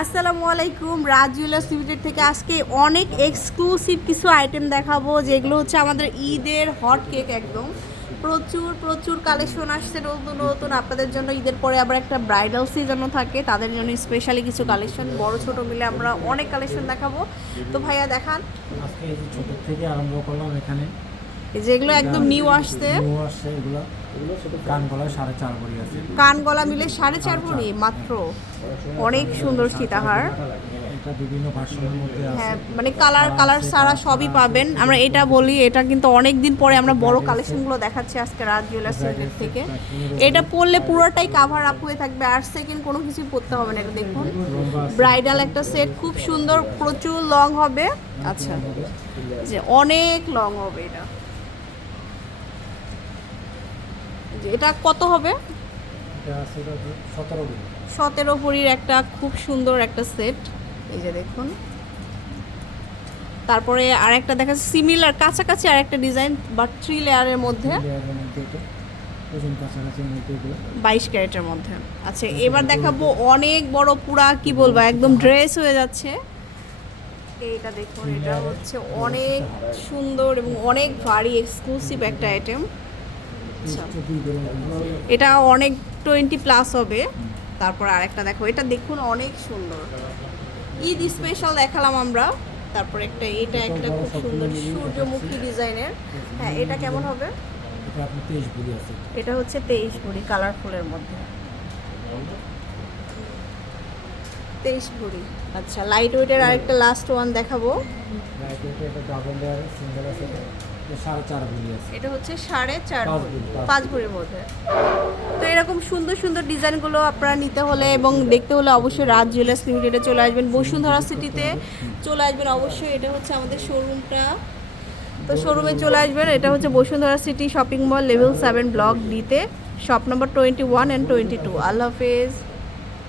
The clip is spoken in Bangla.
আসসালামু আলাইকুম রাজ জুয়েলার্স লিমিটেড থেকে আজকে অনেক এক্সক্লুসিভ কিছু আইটেম দেখাবো যেগুলো হচ্ছে আমাদের ঈদের হট কেক একদম। প্রচুর প্রচুর কালেকশন আসছে নতুন নতুন। আপনাদের জন্য ঈদের পরে আবার একটা ব্রাইডাল সিজনও থাকে তাদের জন্য স্পেশালি কিছু কালেকশন বড় ছোট মিলে আমরা অনেক কালেকশন দেখাবো। তো ভাইয়া দেখান। আজকে ছোট থেকে আরম্ভ করলাম এখানে। যেগুলো একদম নিউ আসছে। নিউ আসছে এগুলো। কান গলায় সাড়ে চার ভরি আছে। কান গলা মিলে সাড়ে চার ভরি মাত্র। অনেক সুন্দর সীতাহার। হ্যাঁ মানে কালার কালার সারা সবই পাবেন। আমরা এটা বলি এটা কিন্তু অনেক দিন পরে আমরা বড় কালেকশনগুলো দেখাচ্ছি আজকে রাত জুয়েলার্স লিমিটেড থেকে। এটা পরলে পুরোটাই কাভার আপ হয়ে থাকবে। আর সেকেন্ড কোনো কিছু পরতে হবে না এটা দেখুন। ব্রাইডাল একটা সেট খুব সুন্দর প্রচুর লং হবে। আচ্ছা যে অনেক লং হবে এটা। এটা কত হবে? সতেরো ভরি। ভরির একটা খুব সুন্দর একটা সেট। এই যে দেখুন। তারপরে আর একটা দেখা সিমিলার কাছাকাছি আর একটা ডিজাইন বা থ্রি লেয়ারের মধ্যে বাইশ ক্যারেটের মধ্যে। আচ্ছা এবার দেখাবো অনেক বড় পুরা কি বলব একদম ড্রেস হয়ে যাচ্ছে। এইটা দেখুন এটা হচ্ছে অনেক সুন্দর এবং অনেক ভারী এক্সক্লুসিভ একটা আইটেম আচ্ছা। এটা অনেক টোয়েন্টি প্লাস হবে। তারপর আরেকটা দেখো এটা দেখুন অনেক সুন্দর। ঈদ স্পেশাল দেখালাম আমরা। তারপর একটা এটা একটা খুব সুন্দর সূর্যমুখী ডিজাইনের। হ্যাঁ এটা কেমন হবে? এটা আপনার তেইশ ভরি আছে। এটা হচ্ছে তেইশ ভরি কালারফুলের মধ্যে। তেইশ ভরি। আচ্ছা লাইট ওয়েটের আরেকটা লাস্ট ওয়ান দেখাবো। লাইট ওয়েটে এটা ডাবল লেয়ার সিঙ্গেল আছে। সাড়ে চার ভরি আছে। এটা হচ্ছে সাড়ে চার পাঁচ ভরির মধ্যে। তো এরকম সুন্দর সুন্দর ডিজাইনগুলো আপনারা নিতে হলে এবং দেখতে হলে অবশ্যই রাজ জুয়েলার্স লিমিটেডে চলে আসবেন। বসুন্ধরা সিটিতে চলে আসবেন। অবশ্যই এটা হচ্ছে আমাদের শোরুমটা তো শোরুমে চলে আসবেন। এটা হচ্ছে Bashundhara city shopping mall level seven block ডিতে shop number twenty one and twenty two আল্লাহ হাফেজ।